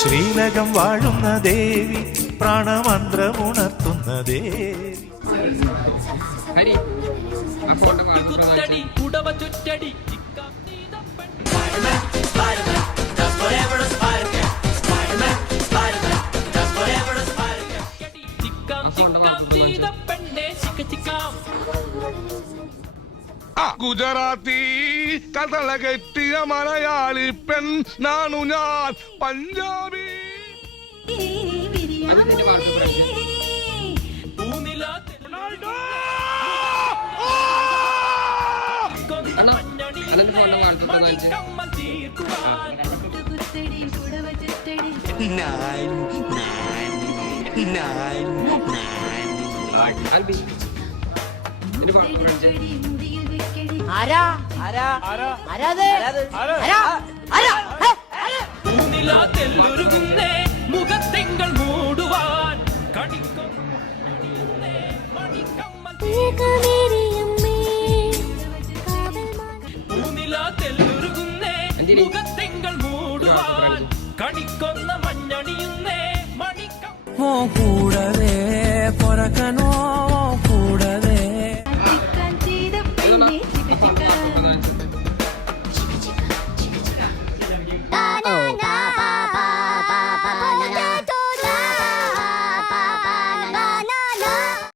ശ്രീലകം വാഴുന്ന ദേവി, പ്രാണമന്ത്രമുണർത്തുന്ന ദേവി. ഗുജറാത്തി കഥള കെട്ടിയ മലയാളി പെൺ നാണു ഞാൻ പഞ്ചാബി. മുഖത്തിങ്കൾ മൂടുവാൻ മുഖത്തിങ്കൾ മൂടുവാൻ കണിക്കൊന്ന മഞ്ഞണിയുന്നേ മണിക്കം. കൂടവേ പൊറക്കനോ